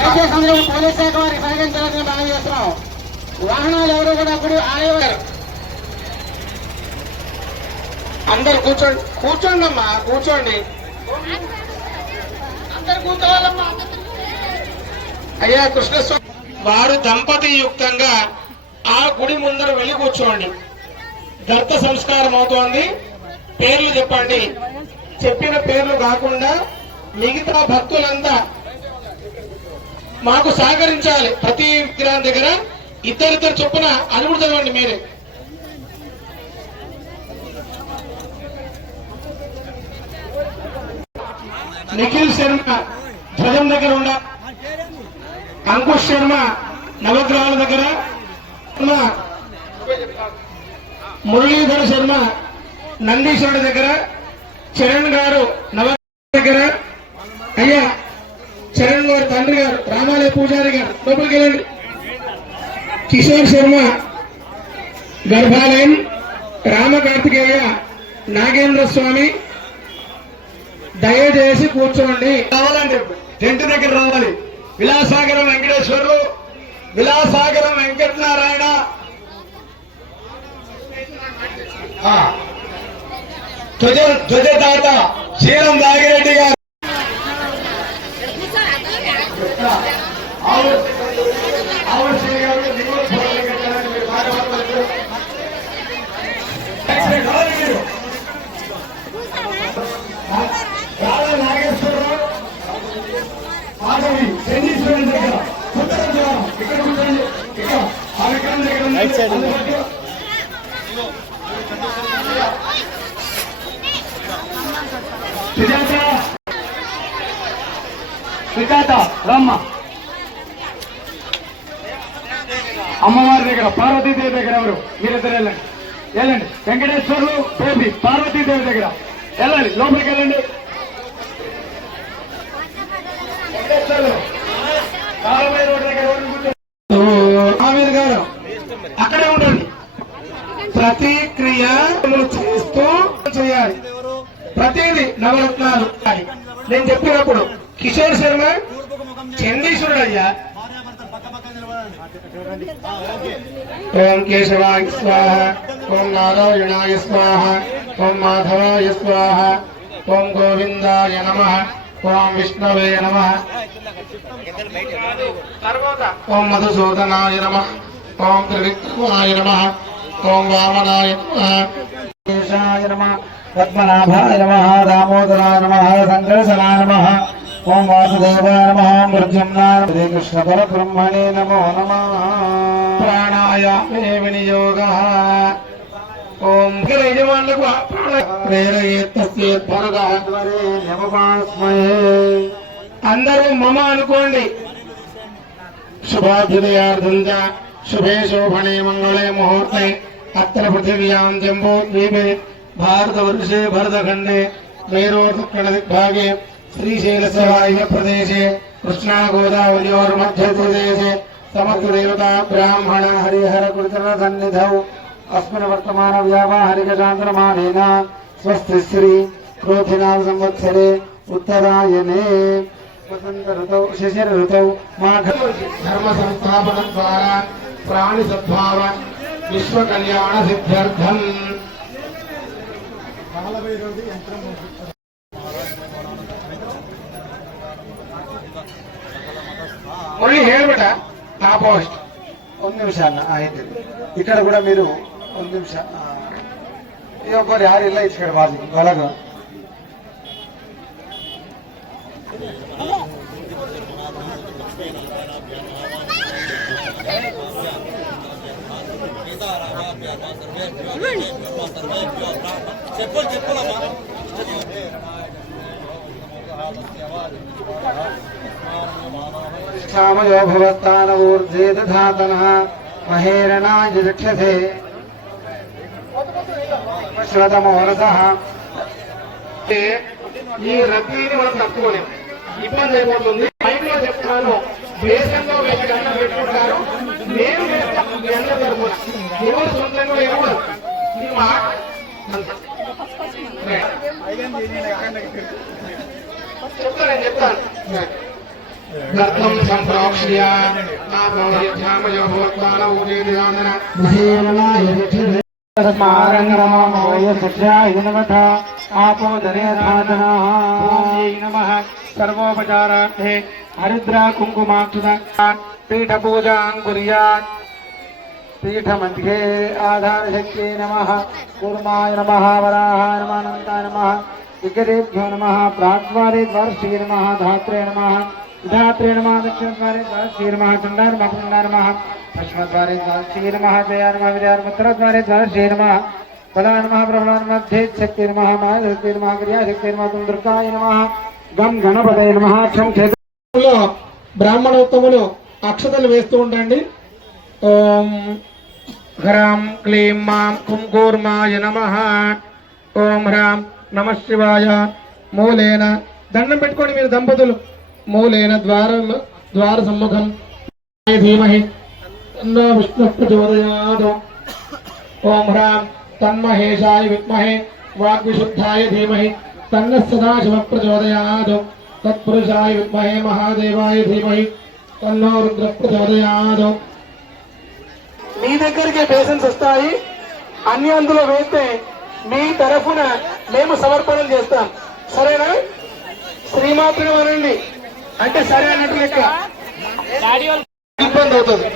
దయచేసి అందరూ పోలీస్ శాఖ వారికి సహకరించాలని మనం చేస్తున్నాం. వాహనాలు ఎవరు కూడా అప్పుడు ఆగేవారు. అందరు కూర్చోండి, కూర్చోండి అమ్మా, కూర్చోండి, అందరు కూర్చోవాలమ్మా. అయ్యా కృష్ణస్వామి వారు దంపతి యుక్తంగా ఆ గుడి ముందర వెళ్లి కూర్చోండి. దత్త సంస్కారం అవుతోంది. పేర్లు చెప్పండి. చెప్పిన పేర్లు కాకుండా మిగతా భక్తులంతా మాకు సహకరించాలి. ప్రతి విగ్రహం దగ్గర ఇద్దరిద్దరు చొప్పున అది కూడా చదవండి మీరే. నిఖిల్ శర్మ ధ్వజం దగ్గర ఉండ, అంకుష్ శర్మ నవగ్రహాల దగ్గర, మురళీధర్ శర్మ నందీశ్వరుడి దగ్గర, చరణ్ గారు నవగ్రహాల దగ్గర, అయ్యా చరణ్ గారు తండ్రి గారు రామాలయ పూజారి గారు లోపలికి వెళ్ళండి. కిషోర్ శర్మ గర్భాలయం, రామకార్తికేయ నాగేంద్ర స్వామి దయచేసి కూర్చోండి. రావాలండి, టెంట్ దగ్గర రావాలి. విలాసాగరం వెంకటేశ్వర్లు, విలాసాగరం వెంకటనారాయణ, ధ్వజదాత శ్రీరం నాగిరెడ్డి గారు, సుజాత రమ్మ, అమ్మవారి దగ్గర పార్వతీదేవి దగ్గర ఎవరు మీరిద్దరు వెళ్ళండి, వెళ్ళండి. వెంకటేశ్వర్లు బేబీ పార్వతీదేవి దగ్గర వెళ్ళండి, లోపలికి వెళ్ళండి. ఆమీర్ గారు అక్కడే ఉండండి. ప్రతిక్రియ చేస్తూ చేయాలి. ప్రతిదీ నవరత్నాలు అని నేను చెప్పినప్పుడు కిషోర్ శర్మ చండీశ్వరుడు అయ్యా. ఓం కేశవాయ స్వాహ, ఓం నారాయణాయ స్వాహ, ఓం మాధవాయ స్వాహ, ఓం గోవిందాయ నమః, ఓం విష్ణవే నమః. ఓం మధుసూదనాయ నమః, ఓం త్రివిక్రమాయ నమః, ఓం వామనాయ నమః, పద్మనాభాయ నమః, దామోదరాయ నమః, సంకర్షణాయ నమః, ఓం వాసుదేవాయ నమః, మృత్యుంజయాయ శ్రీ కృష్ణ పరబ్రహ్మణే నమో నమః. ప్రాణాయామే వినియోగః. ఓం యజమానులకు అందరూ మమ అనుకోండి. శుభాభ్యుదయార్థంచ శుభే శోభనే మంగళే ముహూర్తే అత్ర పృథివ్యాం జంబూద్వీపే భారతవర్షే భరతఖండే మేరోర్దక్షిణ దిగ్భాగే శ్రీశైలస్య ప్రదేశే కృష్ణా గోదావర్యోర్మధ్యప్రదేశే సమగ్రదేవతా బ్రాహ్మణ హరిహర కృతన సన్నిధౌ अस्मिन् वर्तमान व्यावहारिक चान्द्रमानेन स्वस्ति श्री क्रोधिनाम संवत्सरे उत्तरायणे वसंत ऋतौ शिशिर ऋतौ माघ धर्म संस्थापन द्वारा प्राणि सद्भाव विश्व कल्याण सिद्ध्यर्थम ఓన్లీ ಹೇಳ್ಬಿಟ ఆ పోస్ట్ ಒಂದು ನಿಮಿಷ ಅನ್ನ ಆಯ್ತು. ಈ ಕಡೆ ಕೂಡ మీరు ಒಂದು ನಿಮಿಷ ಒಬ್ಬರು ಯಾರಿಲ್ಲ ಈ ಕಡೆ ಬಾಜು ಒಳಗ క్షామయో భవత్తానవూర్ధే దధాతనః మహేరణాయ రక్షతే శ్వతమోరసః. ఈ రద్దీని మనం తట్టుకోలేం, ఇబ్బంది అయిపోతుంది. మైండ్లో చెప్తాను, దేశంలో వెళ్ళి గంట పెట్టుకుంటారు, నేను గంట తరపున ఎవరు సొంతంగా ఎవరు చెప్తాను, నేను చెప్తాను. गर्तं सम्प्रोक्ष्य आपो यथामयो भूत्वान ऊर्जेदिदानन आपो दरेधादनाः नमः सर्वोपचारार्थे हरिद्रा कुङ्कुमाक्षता पीठपूजां कुर्यात् पीठमध्ये आधारशक्त्यै नमः कूर्माय नमः वराहाय नमः अनन्ताय नमः विग्रहेभ्यो नमः प्राग्द्वारे द्वारश्री नमः धात्रे नमः धात्रे नमः दक्षिणद्वारे द्वारश्री नमः चण्डाय नमः चण्डाय नमः पश्चिमद्वारे द्वारश्री नमः जया नमः विजयात्तरद्वारे द्वारश्री नमः बला नमः प्रबला नमः धेत्शक्ति नमः महाशक्ति नमः क्रियाशक्ति नमः दुर्गाय नमः गं गणपतये नमः లో బ్రాహ్మణోత్తములు అక్షతలు వేస్తూ ఉండండి. ఓం హ్రాం క్లీం మాం కుంకూర్మాయ నమః. ఓం హ్రాం నమః శివాయ. మూలేన దండం పెట్టుకోండి మీరు దంపతులు. మూలేన ద్వార సమ్ముఖం ధీమహి తన్నో విష్ణుః ప్రచోదయాత్. ఓం హ్రాం తన్మహేశాయ విద్మహే వాగ్విశుద్ధాయ ధీమహి తన్నః సదాశివః ప్రచోదయాత్. తత్పురుషాయ విద్మహే మహాదేవాయ ధీమహి తన్నో రుద్రః ప్రచోదయాత్. మీ దగ్గరికి పేషెంట్స్ వస్తాయి, అన్ని అందులో వేస్తే మీ తరఫున మేము సమర్పణలు చేస్తాం. సరేనా? శ్రీమాత్రం అనండి అంటే సరే అన్నట్టు లెక్క. ఇబ్బంది అవుతుంది.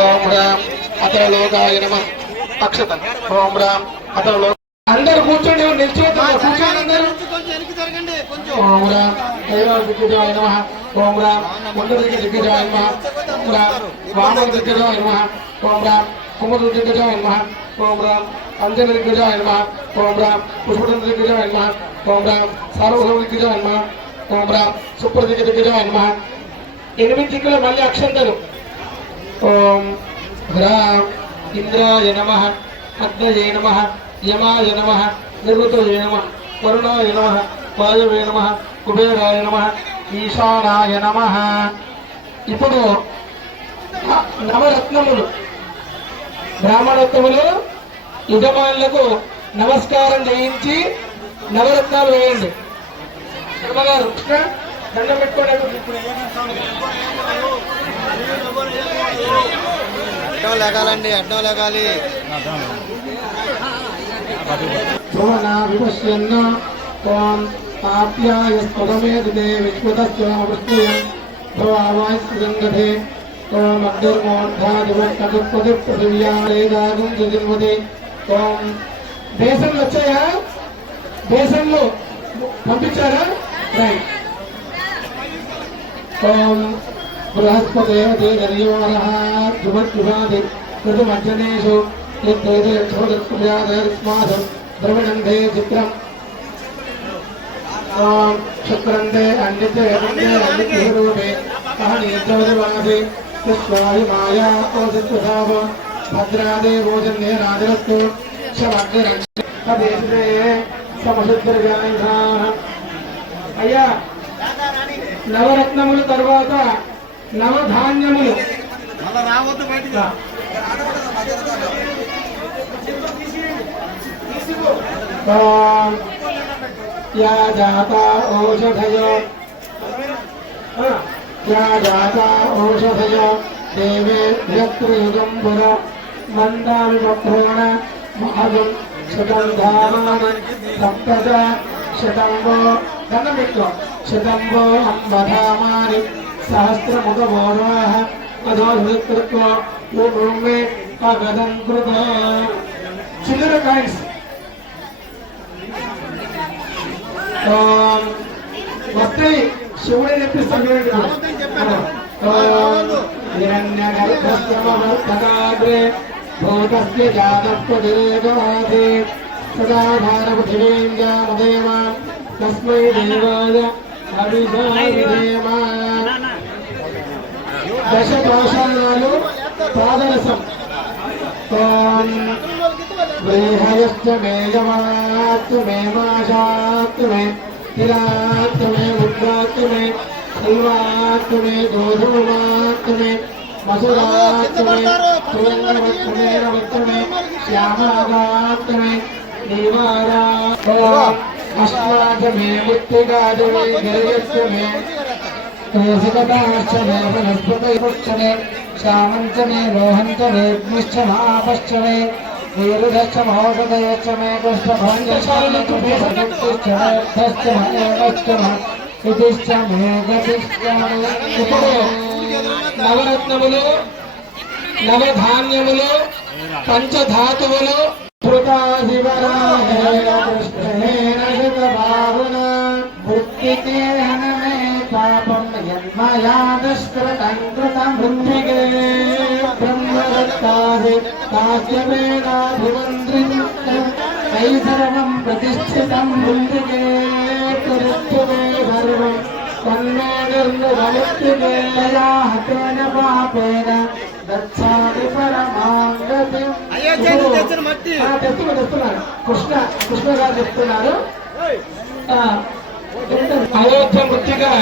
ఓం రామ్ అతను లోకాయ నమః అక్షతం. ఓం రామ్ అతను లో అందరు కూర్చోండి, నిల్చోద్దాం. కూర్చోండి అందరూ. ఓం రామ్ దైవాల దిగ్గజాయ నమః. ఓం రామ్ ముందు దిగ్గజాయ నమః. ఓం రామ్ వామన దిగ్గజాయ నమః. ఓం రామ్ కుముద దిగ్గజాయ నమః. ఓం రామ్ అంజన దిగ్గజాయ నమః. ఓం రామ్ పుష్పదం దిగ్గజాయ నమః. ఓం రామ్ సార్వభౌమ దిగ్గజాయ నమః. ఓం రామ్ సుప్రదిగ్గ దిగ్గజాయ నమః. 8 దిక్కులు మళ్ళీ అక్షంతలు. ఓం హ్రాం ఇంద్రాయ నమః. అగ్నయే నమః. యమాయ నమః. నిర్వృతయే నమః. వరుణాయ నమః. వాయవే నమః. కుబేరాయ నమః. ఈశానాయ నమః. ఇప్పుడు నవరత్నములు బ్రాహ్మణోత్తములు యజమానులకు నమస్కారం చేయించి నవరత్నాలు వేయండి. గారు దండం పెట్టుకోండి. అడ్డం లేగాలండి, అడ్డం లేగాలి. విపశ్యన్న త్వాం ఆప్యాయస్పదమేదే విశ్వతస్వావృష్టియం భవావాయస్సుగంగధే ఓం అగ్నిర్మోఢాదివక్కదుపదిపృథివ్యాలేదాగం జగన్వదే. ఓం దేశంలో వచ్చాయా? దేశంలో పంపించారా? రైట్. ఓం బృహస్పతే దేవర్యోరః ధ్రువద్వివాది ఋతుమర్జనేషు యద్వేదయక్షోదత్ప్రజాదయస్మాదం ద్రవిణందే చిత్రం. ఓం శుక్రందే అండితే అండితే అహనీద్రవదివాసి విశ్వాహి మాయా ఓసిత్వధావ భద్రాదే భోజన్నే రాజరస్తు శమగ్నిరక్షే సమశుద్ధిర్గాయః. అయ్యా నవరత్నముల తర్వాత నవధాన్యములు రావద్దు బయటికి. యా జాతా ఓషధయో యా జాతా ఓషధయో దేవే ధ్యత్రయుగంబుర మందామి బభ్రోణ మహదం శతంధామాని సప్తజ శతంబో దండమిత్రం శతంబో అంబధామాని సహస్రముఖమోరాః అధోధృత్వ భూమే అగదం కృత. చిల్లర కాయిన్స్. వస్తాయి శివుడే చెప్పిస్తాడు. హిరణ్యగర్భస్యమవర్తకాగ్రే భూతస్య జాతఃపదేవాది సదాధార పృథివీం జామదేవా తస్మై దేవాయ అభిషేమ. దశపాషాణాలు పాదరసం. బ్రీహయశ్చ మే యమాత్తు మే మాషాత్తు మే తిరాత్తు మే ఉద్రాత్తు మే శైవాత్తు మే గోధూమాత్తు మే మసురాత్తు మే సురంగవత్తు మే రవత్తు మే శ్యామాగాత్తు మే నీవారాత్తు అష్టాచ మే ముత్తిగాదు మే గిరియత్తు మే కేశికటాశ్చ మే వనస్పతయశ్చ మే శ్యామంచ మే రోహంచ మే అగ్నిశ్చ నాపశ్చ మే నీరుధశ్చ మహోదయశ్చ మే కృష్ణభాండశాలిశ్చ మే భక్తిశ్చ ఇతిశ్చ మే గతిశ్చ మే. ఇప్పుడు నవరత్నములు నవధాన్యములు పంచధాతువులు పాపం యన్మయా దుష్కృతం కృతం మృత్తిగే బ్రహ్మదత్తాది కాశ్యమేనాభివంద్రిం ఐసర్వం ప్రతిష్ఠితం మృత్తిగే కృత్తుమే సర్వం తన్నో నిర్ముక్తిగే తయా హతేన పాపేన గచ్ఛామి పరమాంగతిం. చెప్తున్నారు కృష్ణ గారు చెప్తున్నారు, అయోధ్య మృతిగా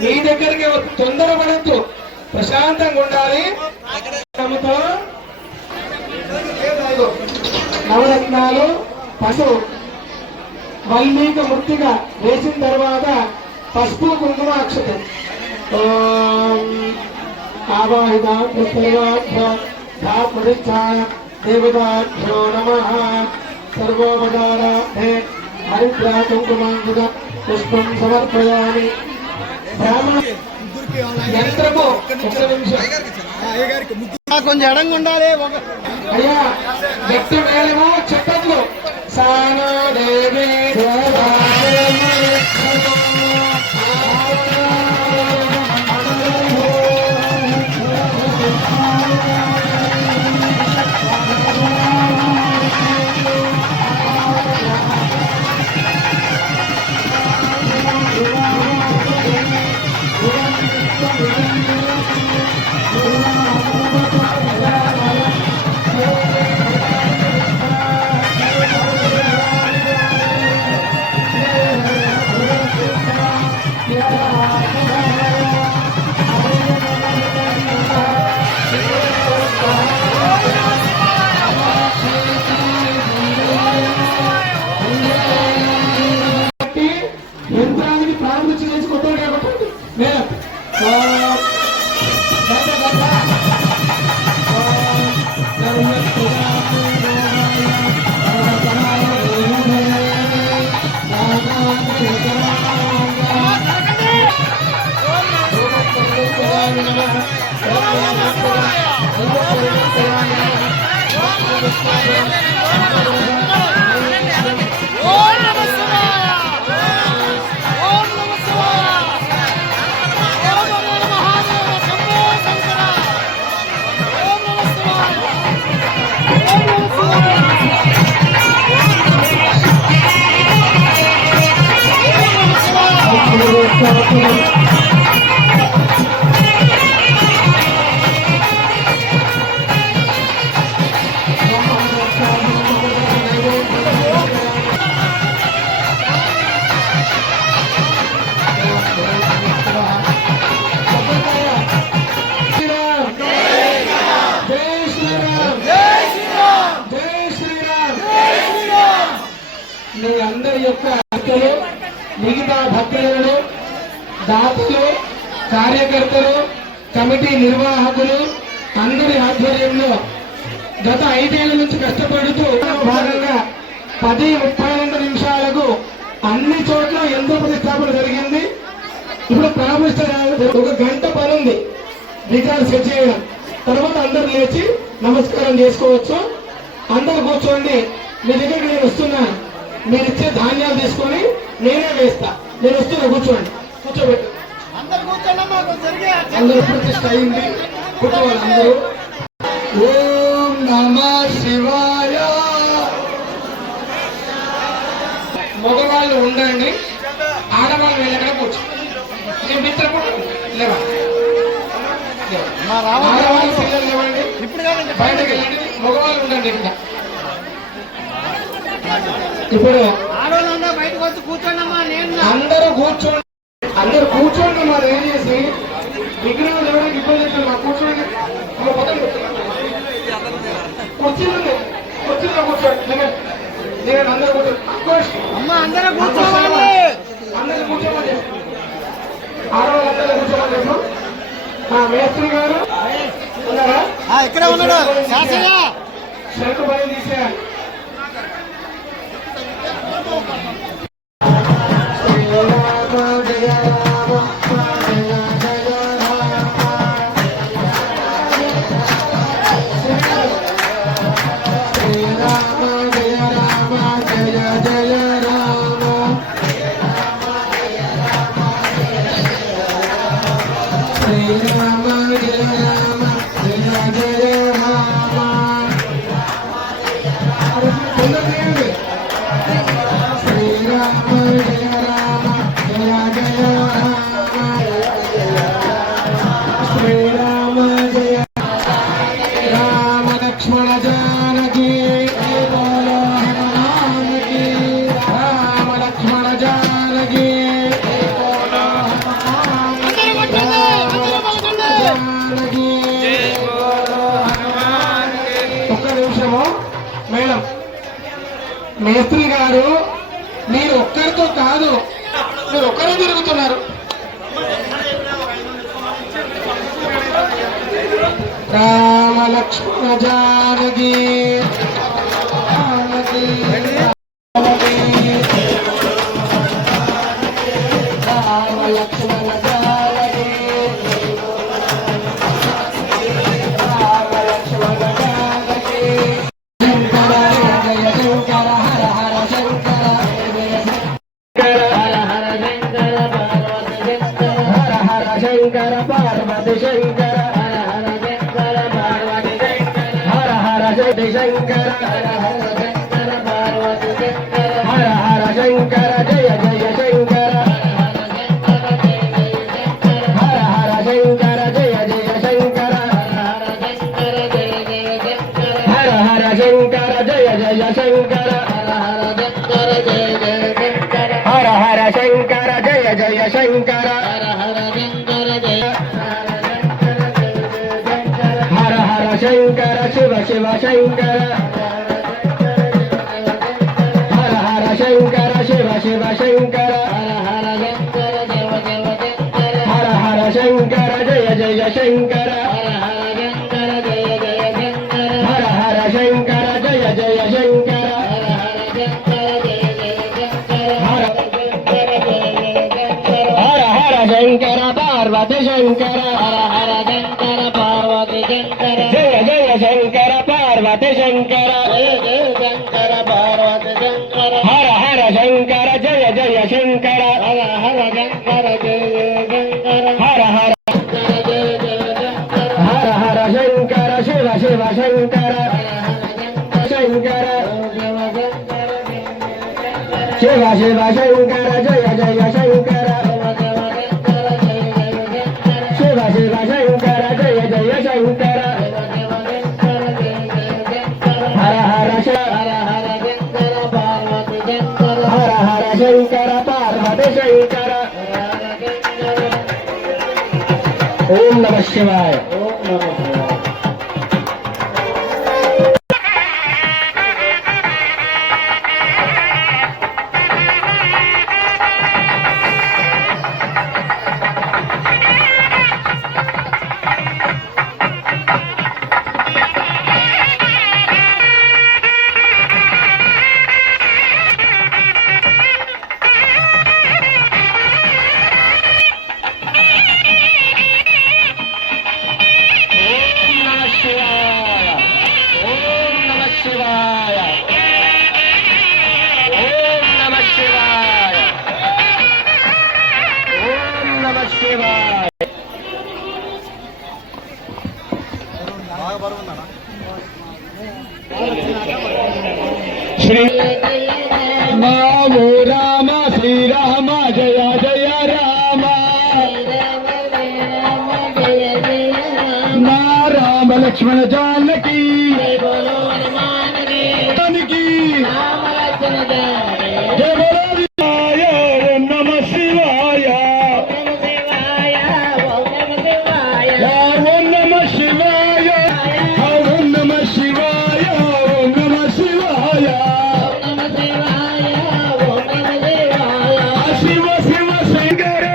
నీ దగ్గరికి తొందరపడద్దు, ప్రశాంతంగా ఉండాలి. నవరత్నాలు పశు వల్మీక మృతిగా వేసిన తర్వాత పసుపు కుంకుమ అక్షతం ఆవాహిత దేవతాభ్యో నమః. సర్వోపచారార్థే హరిద్రా కుంకుమాంకుద పుష్పం సమర్పయామి. బ్రాహ్మణ యంత్రము ఒక్క నిమిషం కొంచెం ఎడంగా ఉండాలి. అయ్యా గట్టి మేళము చెప్పట్లు సానో దేవి యంత్రానికి ప్రారంభించి చేసి కొట్టాడు కాబట్టి నేను మీ అందరి యొక్క భక్తులు, మిగతా భక్తులు, దాతలు, కార్యకర్తలు, కమిటీ నిర్వాహకులు అందరి ఆధ్వర్యంలో గత 5 ఏళ్ల నుంచి కష్టపడుతూ భాగంగా 10:32 నిమిషాలకు అన్ని చోట్ల యంత్ర ప్రతిష్టాపన జరిగింది. ఇప్పుడు ప్రారంభిస్తే 1 గంట పని ఉంది రికార్డ్ సెట్ చేయడం. తర్వాత అందరూ లేచి నమస్కారం చేసుకోవచ్చు. అందరూ కూర్చోండి. మీ దగ్గరికి నేను వస్తున్నాను, మీరు ఇచ్చే ధాన్యాలు తీసుకొని నేనే వేస్తా. నేను వస్తున్నా, కూర్చోండి, కూర్చోబెట్టు. అందరూ ప్రతిష్ట అయింది, కూర్చోవాలి అందరూ. ఓం నమః శివాయ. మగవాళ్ళు ఉండండి, ఆడవాళ్ళు వెళ్ళక్కడ కూర్చో. నేను మిత్రపడు లేవా, ఆడవాళ్ళు పిల్లలు లేవండి, బయటకు వెళ్ళండి. మగవాళ్ళు ఉండండి ఇక్కడ. ఇప్పుడు బయటకు వచ్చి కూర్చోండమ్మా. అందరూ కూర్చోండి, అందరూ కూర్చోండి. మా దయచేసి విగ్రహం ఎవరికి ఇబ్బంది అవుతుంది. మా కూర్చోండి, కుర్చీలో కూర్చోండి. నేను అందరూ కూర్చోండి. అమ్మ అందరూ కూర్చోవాలి. అందరూ కూర్చోమని ఆడవాళ్ళందరూ కూర్చోమని చెప్పు. మేస్త్రి గారు ఉన్నారా? ఇక్కడే ఉన్నాడు శాసయ్య. షర్టు పని తీసేయాలి. మేడం, మేస్త్రి గారు మీరు ఒక్కరితో కాదు, మీరు ఒక్కరే తిరుగుతున్నారు. రామ లక్ష్మణ జానకి రామ లక్ష్మణ జానకి రామ లక్ష్మణ జానకి. శంకర జయ శంకర హర హర శంకర హర హర శంకర పార్వతి శంకర హర హర శంకర పార్వతి శంకర హర హర శంకర పార్వతి శంకర హర హర శంకర హర హర శంకర పార్వతి శంకర హర హర శంకర జయ జయ శంకర హర హర శంకర జయ జయ శంకర హర హర శంకర జయ జయ శంకర హర హర శంకర జయ జయ శంకర హర హర శంకర శివ శివ శంకర హర హర శంకర శివ శివ శంకర హర హర శంకర జయ జయ శంకర హర హర శంకర జయ జయ శంకర హర హర శంకర పార్వతి శంకర హర హర శంకర పార్వతి శంకర జయ జయ శంకర పార్వతి శంకర జయ జయ శంకర పార్వతి శంకర హర హర శంకర జయ జయ శంకర హర హర శంకర జయ జయ శంకర హర హర హర హర శంకర శివ శివ శంకర శంకర శివ శివ శంకర జయ జయ శంకర శివ శివ శంకర జయ జయ శంకర హర హర హర హర శంకర పార్వతి శంకర. ఓం నమః శివాయ. శ్రీ రామో రామ శ్రీరామ జయ జయ రామ నా రామ లక్ష్మణ జానకి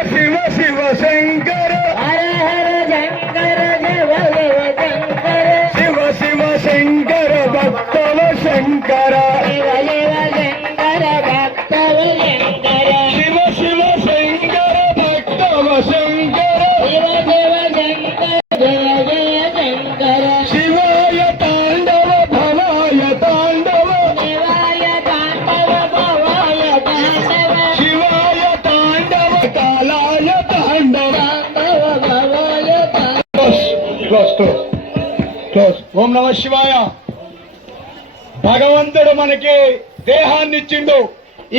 శివ శివ క్లోజ్. ఓం నమ శివాయ. భగవంతుడు మనకి దేహాన్ని ఇచ్చిండు.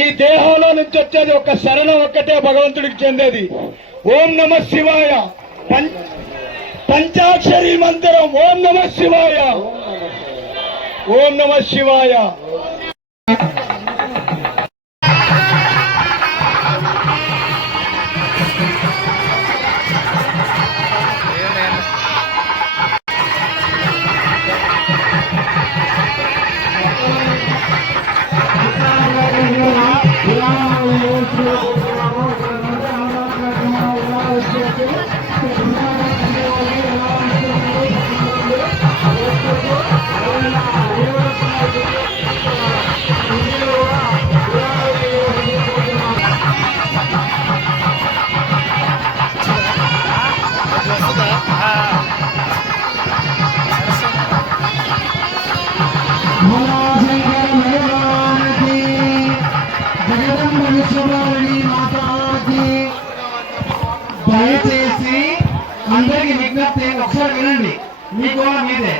ఈ దేహంలో నుంచి వచ్చేది ఒక శరణం ఒక్కటే భగవంతుడికి చెందేది. ఓం నమ శివాయ. పంచాక్షరి మంత్రం. ఓం నమ శివాయ. ఓం నమ శివాయ. దయచేసి అందరికి విజ్ఞప్తి, ఒకసారి వినండి. మీకు మీదే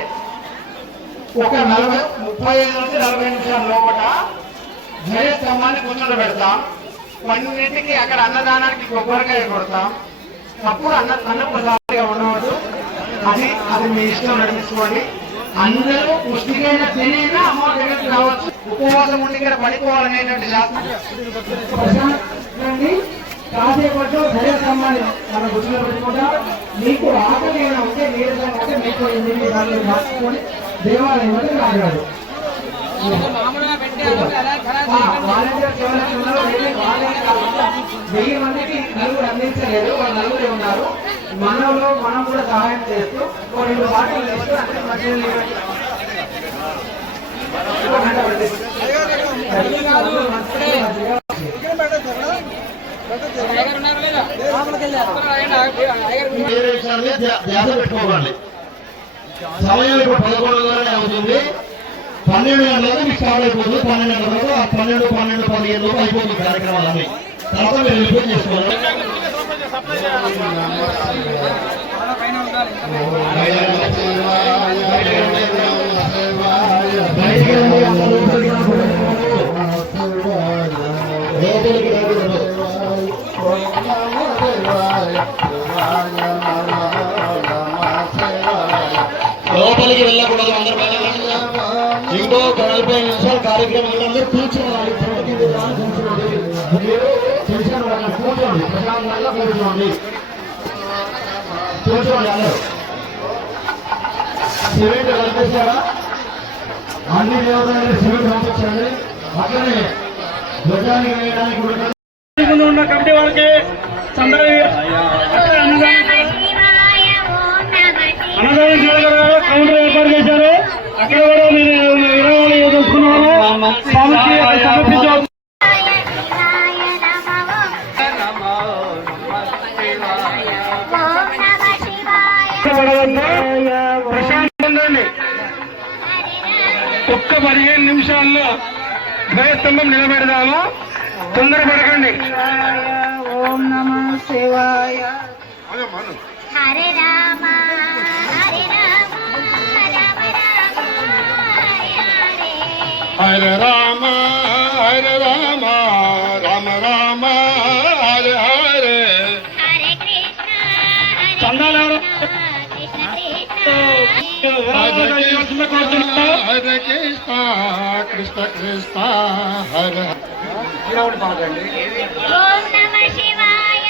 ఒక 35 నుంచి 40 నిమిషాల లోపల ధ్వజస్తంభాన్ని కూర్చోబెడతాం. కొన్నింటికి అక్కడ అన్నదానానికి కొబ్బరికాయ కొడతాం. అప్పుడు అన్నం ప్రసాదంగా ఉండవద్దు. అది మీ ఇష్టం నడిపించుకోండి. అందరూ పుష్టికైనా తినైనా అమ్మ దగ్గరికి రావచ్చు. ఉపవాసం ఉండి ఇక్కడ పడిపోవాలనేటువంటి శాస్త్రం. కాసేపట్లో ధ్వజస్తంభాన్ని మన గుర్తులో పెట్టుకుంటాం. మీకు ఆకలి ఏమైనా ఉంటే నీరసంగా ఉంటే మీకు 8 సార్లు రాసుకొని దేవాలయం వద్ద రాగాడు. వాలంటీర్స్ ఎవరైతే ఉన్నారో 1000 మందికి నలుగురు అందించలేదు. వాళ్ళు నలుగురే ఉన్నారు. మనలో మనం కూడా సహాయం చేస్తూ 2 బాటలు వేస్తూ అంటే మధ్యలో ధ్యాస పెట్టుకోవాలి. సమయం ఇప్పుడు 11 అవుతుంది. 12 గంటలకు మీకు స్టార్ట్ అయిపోతుంది. 12 గంటలకు 12-15 లోపు అయిపోతుంది కార్యక్రమాలన్నీ. తర్వాత మీరు రిపేర్ చేసుకోవాలి. లోపలికి వెళ్ళకూడదు. అందరూ ఇంకో 40 నిమిషాలు కార్యక్రమం. అందరూ కూర్చోవాలి. కూర్చోండి, ప్రశాంతంగా కూర్చోండి. కూర్చోండి అందరూ. సిమెంట్ కల్పించారా? అన్ని దేవతలు సిమెంట్ పంపించండి. అట్లనే ధ్వజానికి వేయడానికి ఉన్న కమిటీ వాళ్ళకి అన్నదానం కౌంటర్ ఏర్పాటు చేశారు. అక్కడ కూడా మీరు విరాళాలు చూసుకున్నాము. స్వామికి సమర్పించవచ్చు. ప్రశాంతంగా ఒక్క 15 నిమిషాల్లో ధ్వజస్తంభం నిలబెడదాము. తొందరపడకండి. ఓం నమ శివాయ. హరే రామ హరే రామ రామ రామ హరే రామ హరే రామ రామ రామ హరే హరే. హరే కృష్ణ చందాలు హరే కృష్ణ కృష్ణ కృష్ణ హరే. ఓం నమ శివాయ.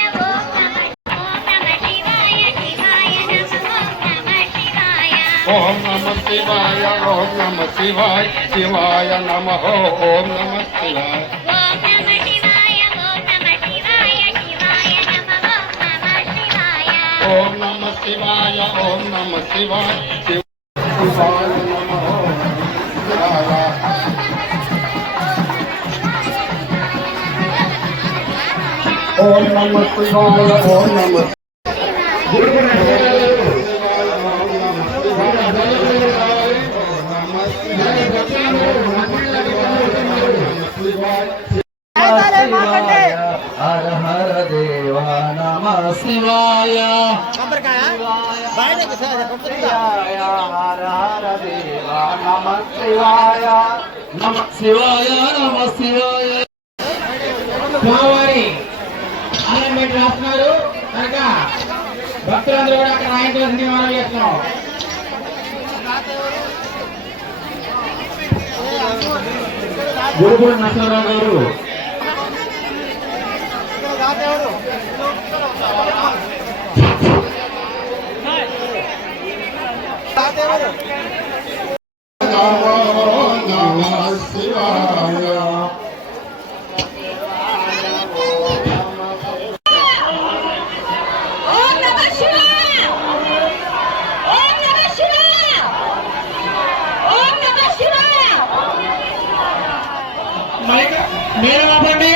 ఓం నమ శివాయ ఓం నమ శివాయ శివాయ నమ. ఓం నమ శివాయ. ఓం నమ శివాయ ఓం నమ శివాయ శివాయ నమ. ఓం నమ శివాయ ఓం నమ శివాయ శివాయ నమ. ఓం నమ శివాయ. ఓం నమ హర హర దేవా నమ శివాయ. బయటకు సార్ శివాయ హర హర దేవ నమ శివాయ నమ శివాయ నమ శివాయ. స్వామివారి ఆలయం బయట రాస్తున్నారు కనుక భక్తులందరూ కూడా అక్కడ రాయించవలసింది మనం చేస్తున్నాం. గురుకుల నరసింహరావు గారు నమో నమః శివాయ. ఓం నమః శివాయ ఓం నమః శివాయ ఓం నమః శివాయ మేడం ఆపండి,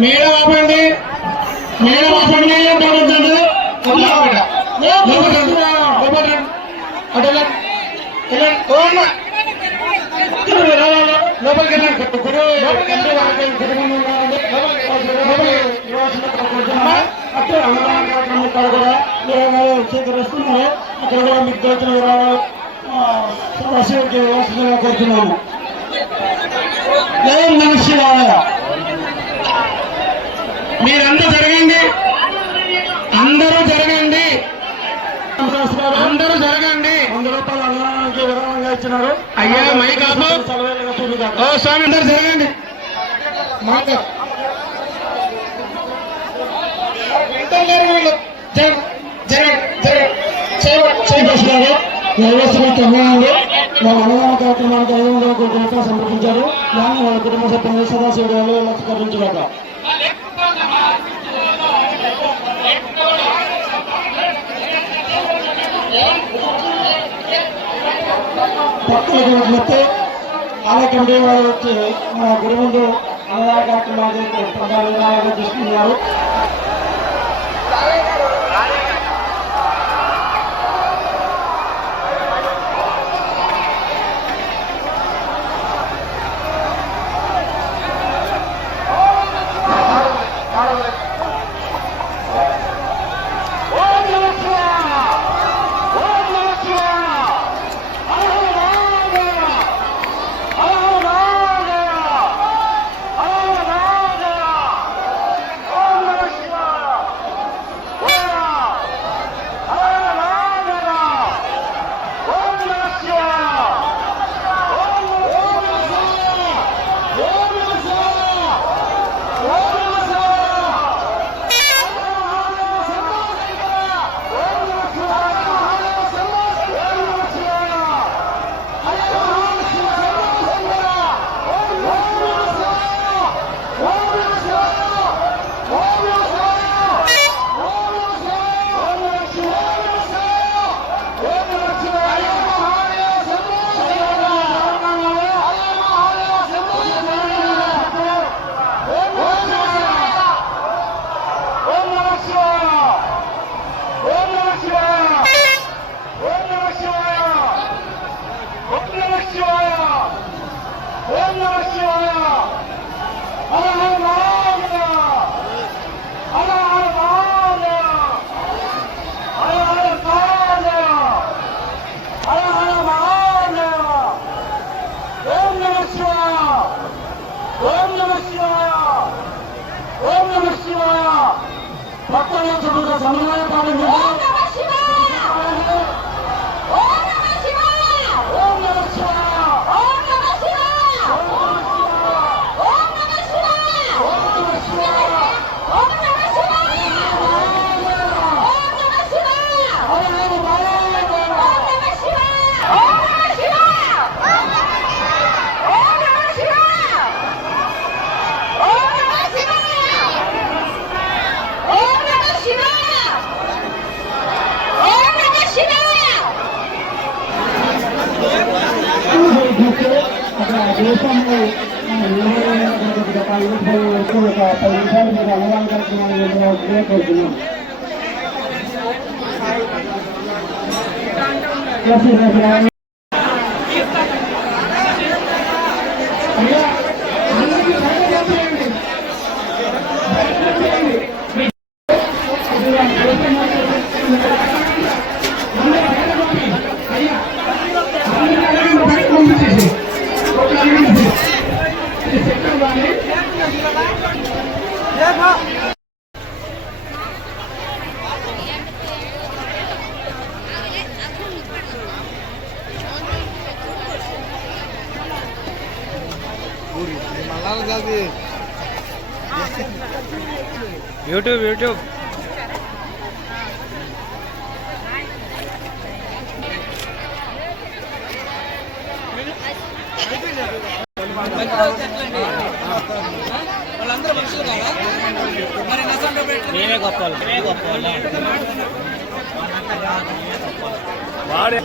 మేడం ఆపండి, మేడం ఆపండి. లోపలికి స్వీకరిస్తున్నారు. అక్కడ కూడా మీకు దోచిన కోరుతున్నాము. ఓం నమః శివాయ. మీరందరూ జరగండి, అందరూ జరగండి, అందరూ జరగండి. 100 రూపాయలు అన్నదానానికి విరాళంగా ఇచ్చినారు. అయ్యా మైక్ ఆపు. సెలవులుగా చూపిస్తారు. ఓ స్వామి అందరూ జరగండి. మాట అన్నదాన కార్యక్రమానికి 500 రూపాయలు సమర్పించారు. దాన్ని వాళ్ళ కుటుంబ సభ్యులు సదాశివుడు లక్షకరించలేక భక్తులకు వస్తే ఆలయ కమిటీ వారు వచ్చి మన గుడి ముందు అన్నదాన కార్యక్రమాలు తీసుకున్నారు. భక్తుల చుట్టూ సమన్వయ పాటించారు. ఓం నమః శివాయ ఓం నమః శివాయ ఓం నమః శివాయ. ఓం నమః శివాయ ఓం నమః శివాయ ఓం నమః శివాయ ఓం నమః శివాయ ఓం నమః శివాయ ఓం నమః శివాయ ఓం నమః శివాయ ఓం నమః శివాయ ఓం నమః శివాయ ఓం నమః శివాయ ఓం నమః శివాయ ఓం నమః శివాయ అక్కడ దేశంలో 10 నిమిషాలు మీరు అన్నదాన కార్యక్రమాలు కోరుతున్నాం. యూట్యూబ్ నేనే గొప్పలు వాడే